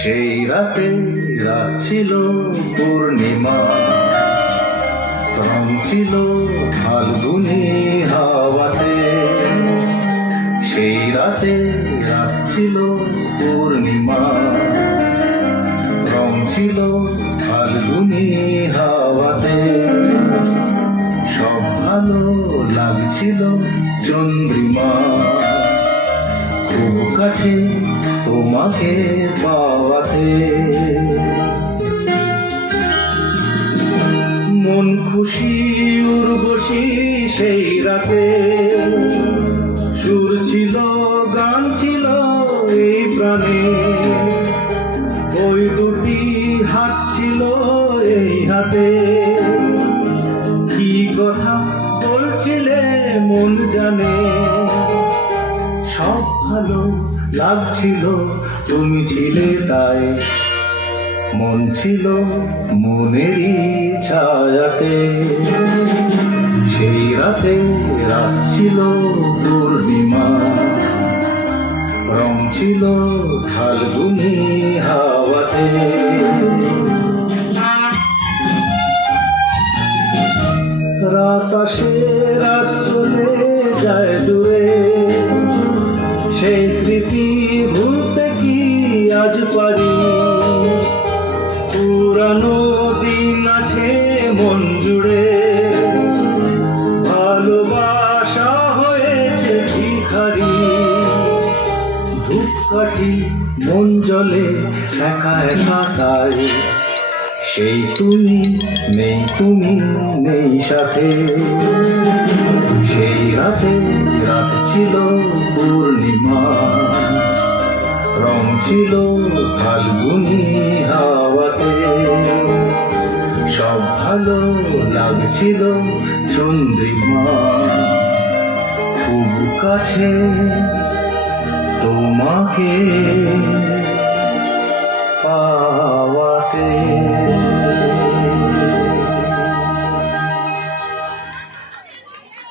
সেই রাতে রাত ছিল পূর্ণিমা, রং ছিল ফাল্গুনি হাওয়াতে। সেই রাতে রাত ছিল পূর্ণিমা, রং ছিল ফাল্গুনি হাওয়াতে। সব ভালো লাগছিল চন্দ্রিমা, খুব কাছে তোমাকে পাওয়াতে। মন খুশি উর্বশী সেই রাতে, সুর ছিল গান ছিল এই প্রাণে। ওই দুটি হাত ছিল এই হাতে, কি কথা বলছিলে মন জানে। সব ভালো লাগছিল তুমি ছিলে তাই, মন ছিল মনেরই ছায়াতে। সেই রাতে রাত ছিল পূর্ণিমা, রং ছিল ফাল্গুনি হাওয়াতে। রাত আসে রাত চলে যায় দূরে, সেই স্মৃতি ভুলতে কি আজ পারি। পুরানো দিন আছে মন জুড়ে, ভালোবাসা হয়েছে ভিখারি। ধূপকাঠি মন জ্বলে একা একা তাই, সেই তুমি নেই, তুমি নেই সাথে। সেই রাতে রাত ছিল পূর্ণিমা, রং ছিল ফাল্গুনি হাওয়াতে। সব ভালো লাগছিল চন্দ্রিমা, খুব কাছে তোমাকে পাওয়াতে।